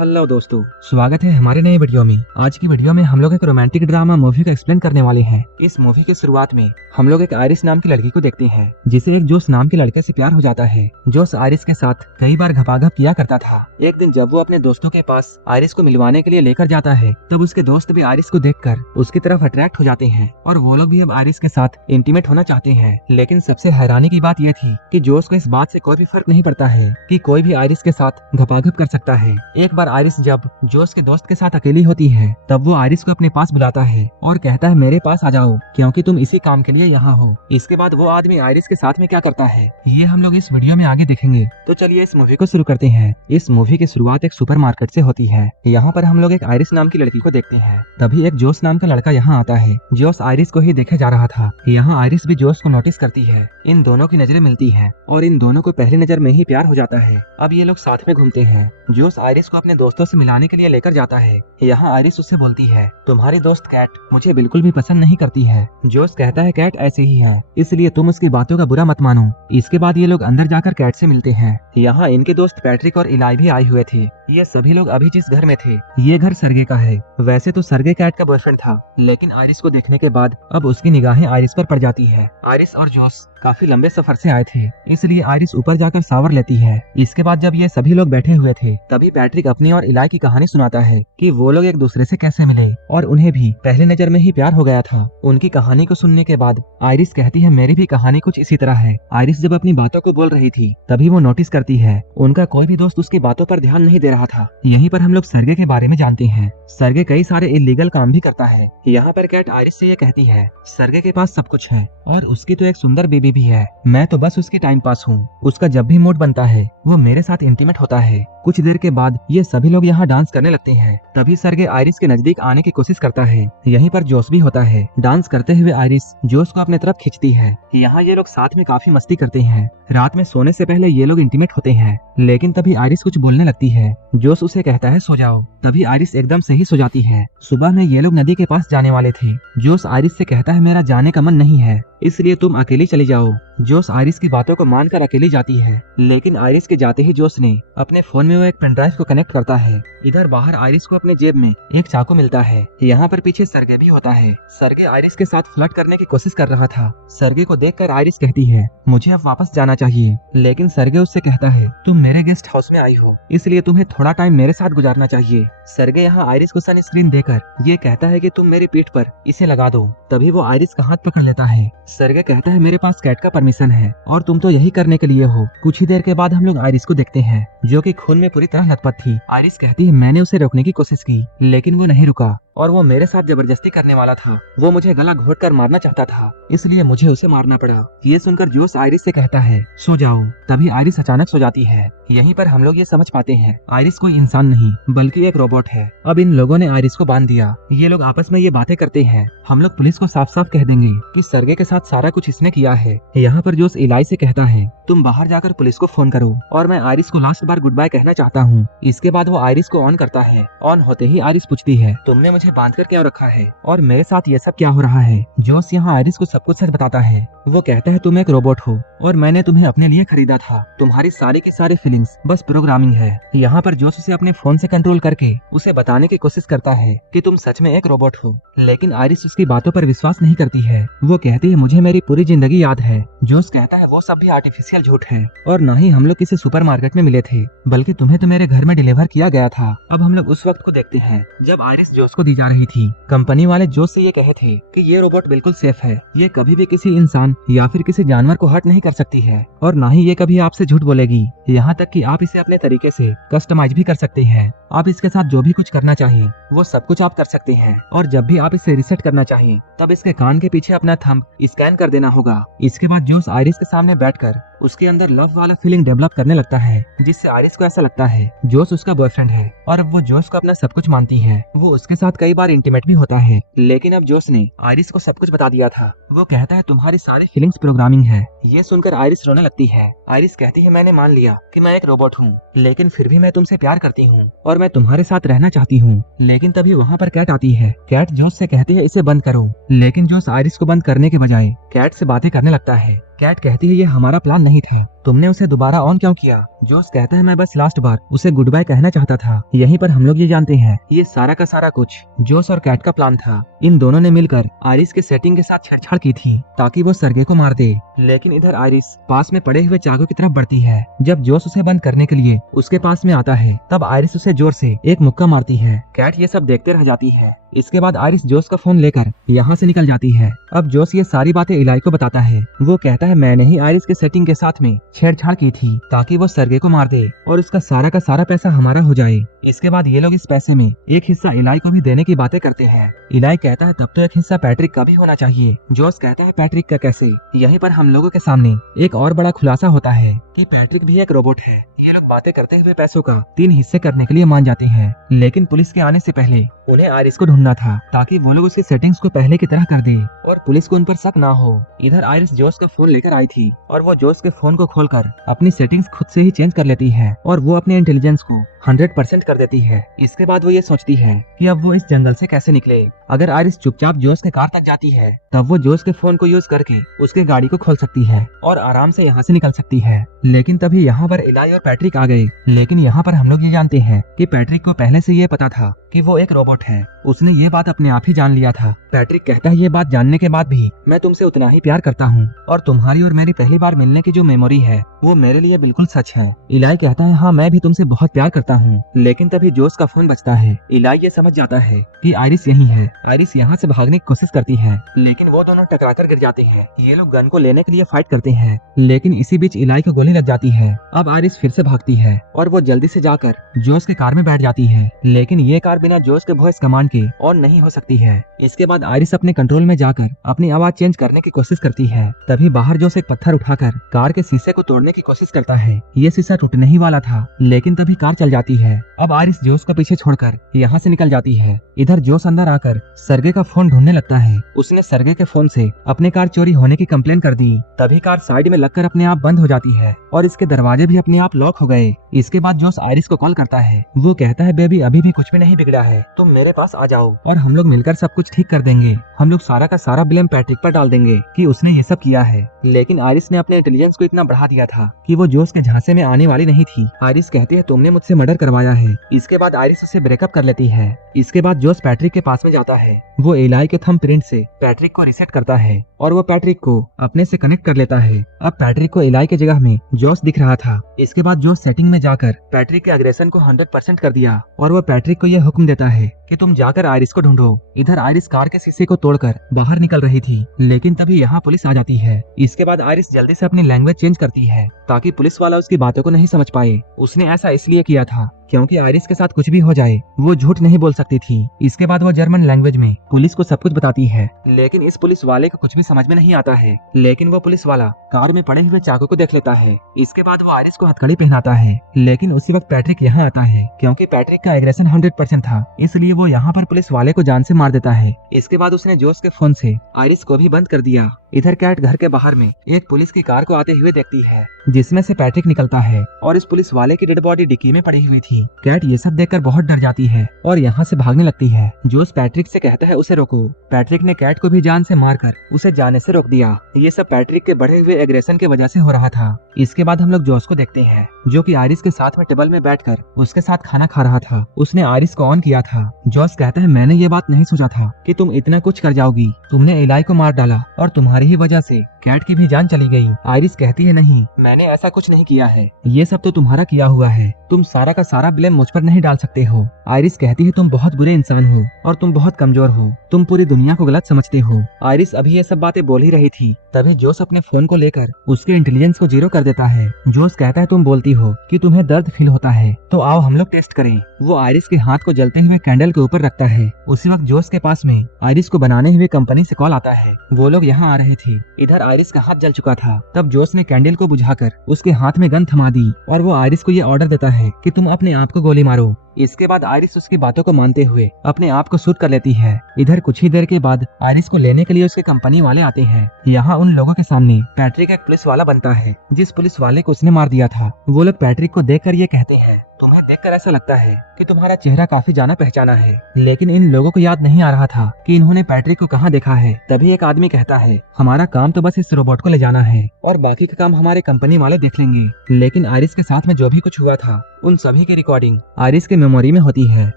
Hello दोस्तों, स्वागत है हमारे नए वीडियो में। आज की वीडियो में हम लोग एक रोमांटिक ड्रामा मूवी को एक्सप्लेन करने वाले हैं। इस मूवी की शुरुआत में हम लोग एक आयरिस नाम की लड़की को देखते हैं, जिसे एक जोश नाम के लड़के से प्यार हो जाता है। जोश आयरिस के साथ कई बार घपाघप किया करता था। एक दिन जब वो अपने दोस्तों के पास आयरिस को मिलवाने के लिए लेकर जाता है, तब उसके दोस्त भी आयरिस को देखकर उसकी तरफ अट्रैक्ट हो जाते हैं और वो लोग भी अब आयरिस के साथ इंटीमेट होना चाहते हैं। लेकिन सबसे हैरानी की बात यह थी कि जोश को इस बात से कोई भी फर्क नहीं पड़ता है कि कोई भी आयरिस के साथ घपाघप कर सकता है। एक बार आयरिस जब जोश के दोस्त के साथ अकेली होती है, तब वो आयरिस को अपने पास बुलाता है और कहता है मेरे पास आ जाओ, क्योंकि तुम इसी काम के लिए यहाँ हो। इसके बाद वो आदमी आयरिस के साथ में क्या करता है, ये हम लोग इस वीडियो में आगे देखेंगे। तो चलिए इस मूवी को शुरू करते हैं। इस मूवी की शुरुआत एक सुपरमार्केट से होती है। यहाँ पर हम लोग एक आयरिस नाम की लड़की को देखते हैं। तभी एक जोश नाम का लड़का यहाँ आता है। जोश आयरिस को ही देखे जा रहा था। यहाँ आयरिस भी जोश को नोटिस करती है। इन दोनों की नजरें मिलती है और इन दोनों को पहली नजर में ही प्यार हो जाता है। अब ये लोग साथ में घूमते हैं। जोश आयरिस को अपने दोस्तों से मिलाने के लिए लेकर जाता है। यहाँ आयरिस उससे बोलती है तुम्हारी दोस्त कैट मुझे बिल्कुल भी पसंद नहीं करती है। जोश कहता है कैट ऐसे ही है, इसलिए तुम उसकी बातों का बुरा मत मानो। इसके बाद ये लोग अंदर जाकर कैट से मिलते हैं। यहाँ इनके दोस्त पैट्रिक और इलाई भी आए हुए थे। ये सभी लोग अभी जिस घर में थे, ये घर सरगे का है। वैसे तो सरगे कैट का बॉयफ्रेंड था, लेकिन आयरिस को देखने के बाद अब उसकी निगाहें आयरिस पर पड़ जाती है। आयरिस और जोश काफी लंबे सफर से आए थे, इसलिए आयरिस ऊपर जाकर शावर लेती है। इसके बाद जब ये सभी लोग बैठे हुए थे, तभी पैट्रिक अपनी और इलाई की कहानी सुनाता है कि वो लोग एक दूसरे से कैसे मिले और उन्हें भी पहली नजर में ही प्यार हो गया था। उनकी कहानी को सुनने के बाद आयरिस कहती है मेरी भी कहानी कुछ इसी तरह है। आयरिस जब अपनी बातों को बोल रही थी, तभी वो नोटिस करती है उनका कोई भी दोस्त उसकी बातों पर ध्यान नहीं दे रहा था। यहीं पर हम लोग सरगे के बारे में जानते हैं। सरगे कई सारे इलीगल काम भी करता है। यहाँ पर कैट आयरिस से ये कहती है सरगे के पास सब कुछ है और उसकी तो एक सुंदर बेबी भी है। मैं तो बस उसकी टाइम पास हूँ। उसका जब भी मूड बनता है वो मेरे साथ इंटीमेट होता है। कुछ देर के बाद ये सभी लोग यहाँ डांस करने लगते हैं। तभी सरगे आयरिस के नजदीक आने की कोशिश करता है। यहीं पर जोश भी होता है। डांस करते हुए आयरिस जोश को अपने तरफ खींचती है। यहाँ ये लोग साथ में काफी मस्ती करते हैं। रात में सोने से पहले ये लोग इंटीमेट होते हैं, लेकिन तभी आयरिस कुछ बोलने लगती है। जोश उसे कहता है सो जाओ। तभी आयरिस एकदम से ही सो जाती है। सुबह में ये लोग नदी के पास जाने वाले थे। जोश आयरिस से कहता है मेरा जाने का मन नहीं है, इसलिए तुम अकेली चली जाओ। जोश आयरिस की बातों को मानकर अकेली जाती है, लेकिन आयरिस के जाते ही जोश ने अपने फोन में वो एक पेन ड्राइव को कनेक्ट करता है। इधर बाहर आयरिस को अपने जेब में एक चाकू मिलता है। यहाँ पर पीछे सरगे भी होता है। सरगे आयरिस के साथ फ्लर्ट करने की कोशिश कर रहा था। सरगे को देखकर आयरिस कहती है मुझे अब वापस जाना चाहिए, लेकिन सरगे उससे कहता है तुम मेरे गेस्ट हाउस में आई हो, इसलिए तुम्हें थोड़ा टाइम मेरे साथ गुजारना चाहिए। सरगे यहाँ आयरिस को सन स्क्रीन देकर ये कहता है कि तुम मेरी पीठ पर इसे लगा दो। तभी वो आयरिस का हाथ पकड़ लेता है। सरगे कहता है मेरे पास कैट का परमिशन है और तुम तो यही करने के लिए हो। कुछ ही देर के बाद हम लोग आयरिस को देखते हैं, जो कि खून में पूरी तरह लथपथ थी। आयरिस कहती है मैंने उसे रोकने की कोशिश की, लेकिन वो नहीं रुका और वो मेरे साथ जबरदस्ती करने वाला था। वो मुझे गला घोंटकर मारना चाहता था, इसलिए मुझे उसे मारना पड़ा। ये सुनकर जोश आयरिस से कहता है सो जाओ। तभी आयरिस अचानक सो जाती है। यहीं पर हम लोग ये समझ पाते हैं आयरिस कोई इंसान नहीं बल्कि एक रोबोट है। अब इन लोगों ने आयरिस को बांध दिया। ये लोग आपस में ये बातें करते हैं हम लोग पुलिस को साफ साफ कह देंगे कि सरगे के साथ सारा कुछ इसने किया है। यहाँ पर जोश इलाई से कहता है तुम बाहर जाकर पुलिस को फोन करो और मैं आयरिस को लास्ट बार गुड बाय कहना चाहता हूँ। इसके बाद वो आयरिस को ऑन करता है। ऑन होते ही आयरिस पूछती है तुमने मुझे बांध कर क्या रखा है और मेरे साथ ये सब क्या हो रहा है। जोश यहाँ आयरिस को सब कुछ सच बताता है। वो कहता है तुम एक रोबोट हो और मैंने तुम्हें अपने लिए खरीदा था। तुम्हारी सारी की सारी फीलिंग्स बस प्रोग्रामिंग है। यहाँ पर जोश उसे अपने फोन से कंट्रोल करके उसे बताने की कोशिश करता है कि तुम सच में एक रोबोट हो, लेकिन आयरिस उसकी बातों पर विश्वास नहीं करती है। वो कहती है मुझे मेरी पूरी जिंदगी याद है। जोश कहता है वो सब भी आर्टिफिशियल झूठ है और न ही हम लोग किसी सुपरमार्केट में मिले थे, बल्कि तुम्हें तो मेरे घर में डिलीवर किया गया था। अब हम लोग उस वक्त को देखते हैं जब आयरिस जोश को दी जा रही थी। कंपनी वाले जोश से ये कहे थे कि ये रोबोट बिल्कुल सेफ है, ये कभी भी किसी इंसान या फिर किसी जानवर को हर्ट नहीं कर सकती है और न ही ये कभी आपसे झूठ बोलेगी। यहाँ तक कि आप इसे अपने तरीके से कस्टमाइज भी कर सकते हैं। आप इसके साथ जो भी कुछ करना चाहिए वो सब कुछ आप कर सकते हैं और जब भी आप इसे रिसेट करना चाहिए तब इसके कान के पीछे अपना थंब स्कैन कर देना होगा। इसके बाद जोश आयरिस के सामने बैठकर उसके अंदर लव वाला फीलिंग डेवलप करने लगता है, जिससे आयरिस को ऐसा लगता है जोश उसका बॉयफ्रेंड है और अब वो जोश को अपना सब कुछ मानती है। वो उसके साथ कई बार इंटीमेट भी होता है, लेकिन अब जोश ने आयरिस को सब कुछ बता दिया था। वो कहता है तुम्हारी सारी फीलिंग्स प्रोग्रामिंग है। ये सुनकर आयरिस रोने लगती है। आयरिस कहती है मैंने मान लिया कि मैं एक रोबोट हूँ, लेकिन फिर भी मैं तुमसे प्यार करती हूँ और मैं तुम्हारे साथ रहना चाहती हूँ। लेकिन तभी वहाँ पर कैट आती है। कैट जोश से कहती है इसे बंद करो, लेकिन जोश आयरिस को बंद करने के बजाय कैट से बातें करने लगता है। कैट कहती है ये हमारा प्लान नहीं था, तुमने उसे दोबारा ऑन क्यों किया? जोस कहता है मैं बस लास्ट बार उसे गुड बाय कहना चाहता था। यहीं पर हम लोग ये जानते हैं ये सारा का सारा कुछ जोस और कैट का प्लान था। इन दोनों ने मिलकर आयरिस के सेटिंग के साथ छेड़छाड़ की थी ताकि वो सरगे को मार दे। लेकिन इधर आयरिस पास में पड़े हुए चाकू की तरफ बढ़ती है। जब जोस उसे बंद करने के लिए उसके पास में आता है तब आयरिस उसे जोर से एक मुक्का मारती है। कैट ये सब देखते रह जाती है। इसके बाद आयरिस जोस का फोन लेकर यहाँ से निकल जाती है। अब जोस ये सारी बातें इलाई को बताता है। वो कहता है मैंने ही आयरिस के सेटिंग के साथ में छेड़छाड़ की थी ताकि वो सरगे को मार दे और उसका सारा का सारा पैसा हमारा हो जाए। इसके बाद ये लोग इस पैसे में एक हिस्सा इलाई को भी देने की बातें करते हैं। इलाई कहता है तब तो एक हिस्सा पैट्रिक का भी होना चाहिए। जोस कहते हैं पैट्रिक का कैसे? यहीं पर हम लोगों के सामने एक और बड़ा खुलासा होता है कि पैट्रिक भी एक रोबोट है। ये लोग बातें करते हुए पैसों का 3 हिस्से करने के लिए मान जाते हैं। लेकिन पुलिस के आने से पहले उन्हें आयरिस को ढूंढना था ताकि वो लोग उसकी सेटिंग्स को पहले की तरह कर दे और पुलिस को उन पर शक ना हो। इधर आयरिस जोस का फोन लेकर आई थी और वो जोस के फोन को खोलकर अपनी सेटिंग्स खुद से ही चेंज कर लेती है और वो अपने इंटेलिजेंस को 100% कर देती है। इसके बाद वो ये सोचती है कि अब वो इस जंगल से कैसे निकले। अगर आयरिस चुपचाप जोस के कार तक जाती है तब वो जोस के फोन को यूज करके उसके गाड़ी को खोल सकती है और आराम से यहाँ से निकल सकती है। लेकिन तभी यहाँ पर इलाई और पैट्रिक आ गए। लेकिन यहाँ पर हम लोग ये जानते हैं कि पैट्रिक को पहले से ये पता था कि वो एक रोबोट है। उसने ये बात अपने आप ही जान लिया था। पैट्रिक कहता है ये बात जानने के बाद भी मैं तुमसे उतना ही प्यार करता हूँ और तुम्हारी और मेरी पहली बार मिलने की जो मेमोरी है वो मेरे लिए बिल्कुल सच है। इलाई कहता है हाँ मैं भी तुमसे बहुत प्यार करता हूँ। लेकिन तभी जोस का फोन बजता है। इलाई ये समझ जाता है कि आयरिस यही है। आयरिस यहाँ से भागने की कोशिश करती है लेकिन वो दोनों टकराकर गिर जाते हैं। ये लोग गन को लेने के लिए फाइट करते हैं लेकिन इसी बीच इलाई को गोली लग जाती है। अब आयरिस फिर से भागती है और वो जल्दी से जाकर जोस के कार में बैठ जाती है। लेकिन ये कार बिना जोस के वॉइस कमांड के ऑन नहीं हो सकती है। इसके बाद आयरिस अपने कंट्रोल में जाकर अपनी आवाज चेंज करने की कोशिश करती है। तभी बाहर जोस एक पत्थर उठाकर कार के शीशे को तोड़ने की कोशिश करता है। ये शीशा टूटने ही वाला था लेकिन तभी कार चल जाती है। अब आयरिस जोस को पीछे छोड़कर यहाँ से निकल जाती है। इधर जोस अंदर आकर सरगे का फोन ढूंढने लगता है। उसने सरगे के फोन से अपने कार चोरी होने की कंप्लेन कर दी। तभी कार साइड में लगकर अपने आप बंद हो जाती है और इसके दरवाजे भी अपने आप लॉक हो गए। इसके बाद जोस आयरिस को कॉल करता है। वो कहता है बेबी अभी भी कुछ भी नहीं बिगड़ा है, तुम मेरे पास आ जाओ और हम लोग मिलकर सब कुछ ठीक कर देंगे। हम लोग सारा का सारा ब्लेम पैट्रिक पर डाल देंगे कि उसने ये सब किया है। लेकिन आयरिस ने अपने इंटेलिजेंस को इतना बढ़ा दिया था कि वो जोस के झांसे में आने वाली नहीं थी। आयरिस कहती है तुमने मुझसे मर्डर करवाया है। इसके बाद आयरिस उससे ब्रेकअप कर लेती है। इसके बाद जोस पैट्रिक के पास में जाता है। वो इलाई के थंब प्रिंट से पैट्रिक को रिसेट करता है और वो पैट्रिक को अपने से कनेक्ट कर लेता है। अब पैट्रिक को इलाई के जगह में जोस दिख रहा था। इसके बाद जोस सेटिंग में जाकर पैट्रिक के अग्रेशन को 100% कर दिया और वो पैट्रिक को यह हुक्म देता है कि तुम जाकर आयरिस को ढूंढो। इधर आयरिस कार के शीशे को तोड़कर बाहर निकल रही थी लेकिन तभी यहाँ पुलिस आ जाती है। इसके बाद आयरिस जल्दी से अपनी लैंग्वेज चेंज करती है ताकि पुलिस वाला उसकी बातों को नहीं समझ पाए। उसने ऐसा इसलिए किया था क्योंकि आयरिस के साथ कुछ भी हो जाए वो झूठ नहीं बोल सकती थी। इसके बाद वो जर्मन लैंग्वेज में पुलिस को सब कुछ बताती है लेकिन इस पुलिस वाले को कुछ भी समझ में नहीं आता है। लेकिन वो पुलिस वाला कार में पड़े हुए चाकू को देख लेता है। इसके बाद वो आयरिस को हथकड़ी पहनाता है लेकिन उसी वक्त पैट्रिक यहाँ आता है। क्योंकि पैट्रिक का एग्रेशन 100% था इसलिए वो यहाँ पर पुलिस वाले को जान से मार देता है। इसके बाद उसने जोस के फोन से आयरिस को भी बंद कर दिया। इधर कैट घर के बाहर में एक पुलिस की कार को आते हुए देखती है जिसमें से पैट्रिक निकलता है और इस पुलिस वाले की डेड बॉडी डिक्की में पड़ी हुई थी। कैट ये सब देखकर बहुत डर जाती है और यहाँ से भागने लगती है। जोस पैट्रिक से कहता है उसे रोको। पैट्रिक ने कैट को भी जान से मारकर उसे जाने से रोक दिया। ये सब पैट्रिक के बढ़े हुए एग्रेशन की वजह से हो रहा था। इसके बाद हम लोग जोस को देखते हैं जो कि आयरिस के साथ में टेबल में बैठकर उसके साथ खाना खा रहा था। उसने आयरिस को ऑन किया था। जोस कहता है मैंने ये बात नहीं सोचा था कि तुम इतना कुछ कर जाओगी। तुमने इलाई को मार डाला और तुम्हारी ही वजह से कैट की भी जान चली गई। आयरिस कहती है नहीं मैंने ऐसा कुछ नहीं किया है, ये सब तो तुम्हारा किया हुआ है। तुम सारा का सारा ब्लेम मुझ पर नहीं डाल सकते हो। आयरिस कहती है तुम बहुत बुरे इंसान हो और तुम बहुत कमजोर हो, तुम पूरी दुनिया को गलत समझते हो। आयरिस अभी ये सब बातें बोल ही रही थी तभी जोस अपने फोन को लेकर उसके इंटेलिजेंस को 0 कर देता है। जोस कहता है तुम बोलती हो कि तुम्हें दर्द फील होता है तो आओ हम लोग टेस्ट करें। वो आयरिस के हाथ को जलते हुए कैंडल के ऊपर रखता है। उसी वक्त जोस के पास में आयरिस को बनाने हुए कंपनी से कॉल आता है। वो लोग यहाँ आ रहे थे। इधर आयरिस का हाथ जल चुका था। तब जोस ने कैंडल को बुझाकर उसके हाथ में गन थमा दी और वो आयरिस को ये ऑर्डर देता है कि तुम अपने आप को गोली मारो। इसके बाद आयरिस उसकी बातों को मानते हुए अपने आप को शूट कर लेती है। इधर कुछ ही देर के बाद आयरिस को लेने के लिए उसके कंपनी वाले आते हैं। यहाँ उन लोगों के सामने पैट्रिक एक पुलिस वाला बनता है जिस पुलिस वाले को उसने मार दिया था। वो लोग पैट्रिक को देखकर ये कहते हैं तुम्हें देखकर ऐसा लगता है कि तुम्हारा चेहरा काफी जाना पहचाना है, लेकिन इन लोगों को याद नहीं आ रहा था कि इन्होंने पैट्रिक को कहाँ देखा है। तभी एक आदमी कहता है, हमारा काम तो बस इस रोबोट को ले जाना है और बाकी का काम हमारे कंपनी वाले देख लेंगे। लेकिन आयरिस के साथ में जो भी कुछ हुआ था उन सभी की रिकॉर्डिंग आयरिस के मेमोरी में होती है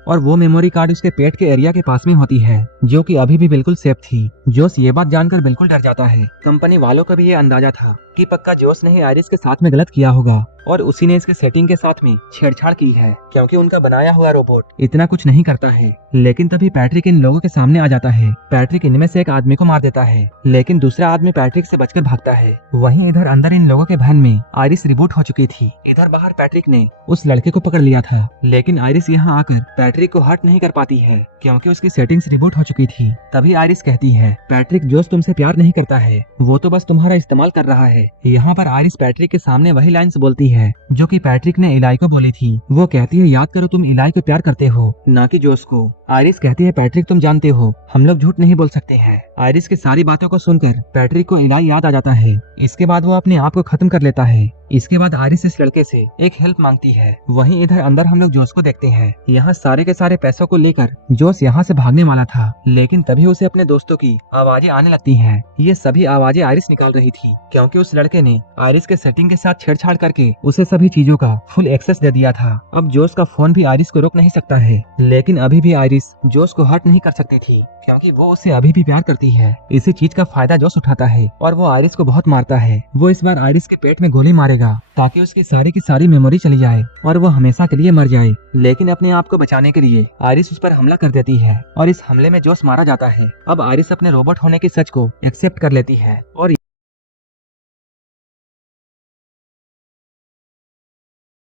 और वो मेमोरी कार्ड उसके पेट के एरिया के पास में होती है, जो कि अभी भी बिल्कुल सेफ थी। जोस ये बात जानकर बिल्कुल डर जाता है। कंपनी वालों का भी ये अंदाजा था कि पक्का जोस ने ही आयरिस के साथ में गलत किया होगा और उसी ने इसके सेटिंग के साथ में छेड़छाड़ की है, क्योंकि उनका बनाया हुआ रोबोट इतना कुछ नहीं करता है। लेकिन तभी पैट्रिक इन लोगों के सामने आ जाता है। पैट्रिक इनमें से एक आदमी को मार देता है, लेकिन दूसरा आदमी पैट्रिक से बचकर भागता है। वहीं इधर अंदर इन लोगों के वैन में आयरिस रिबूट हो चुकी थी। इधर बाहर पैट्रिक ने उस लड़के को पकड़ लिया था, लेकिन आयरिस यहाँ आकर पैट्रिक को हर्ट नहीं कर पाती है, क्योंकि उसकी सेटिंग्स रिबूट हो चुकी थी। तभी आयरिस कहती है, पैट्रिक जोस तुमसे प्यार नहीं करता है, वो तो बस तुम्हारा इस्तेमाल कर रहा है। यहाँ पर आयरिस पैट्रिक के सामने वही लाइन्स बोलती है जो कि पैट्रिक ने इलाई को बोली थी। वो कहती है, याद करो तुम इलाई को प्यार करते हो, ना कि जोस को। आयरिस कहती है, पैट्रिक तुम जानते हो हम लोग झूठ नहीं बोल सकते हैं। आयरिस की सारी बातों को सुनकर पैट्रिक को इलाई याद आ जाता है। इसके बाद वो अपने आप को खत्म कर लेता है। इसके बाद आयरिस इस लड़के से एक हेल्प मांगती है। वहीं इधर अंदर हम लोग जोस को देखते हैं। यहाँ सारे के सारे पैसों को लेकर जोस यहाँ से भागने वाला था, लेकिन तभी उसे अपने दोस्तों की आवाजें आने लगती हैं। ये सभी आवाजें आयरिस निकाल रही थी, क्योंकि उस लड़के ने आयरिस के सेटिंग के साथ छेड़छाड़ करके उसे सभी चीजों का फुल एक्सेस दे दिया था। अब जोस का फोन भी आयरिस को रोक नहीं सकता है, लेकिन अभी भी आयरिस जोस को हर्ट नहीं कर सकती थी, क्योंकि वो उसे अभी भी प्यार करती है। इसी चीज का फायदा जोस उठाता है और वो आयरिस को बहुत मारता है। वो इस बार आयरिस के पेट में गोली मारेगा ताकि उसकी सारी की सारी मेमोरी चली जाए और वो हमेशा के लिए मर जाए। लेकिन अपने आप को बचाने के लिए आयरिस उस पर हमला कर देती है और इस हमले में जोस मारा जाता है। अब आयरिस अपने रोबोट होने के सच को एक्सेप्ट कर लेती है और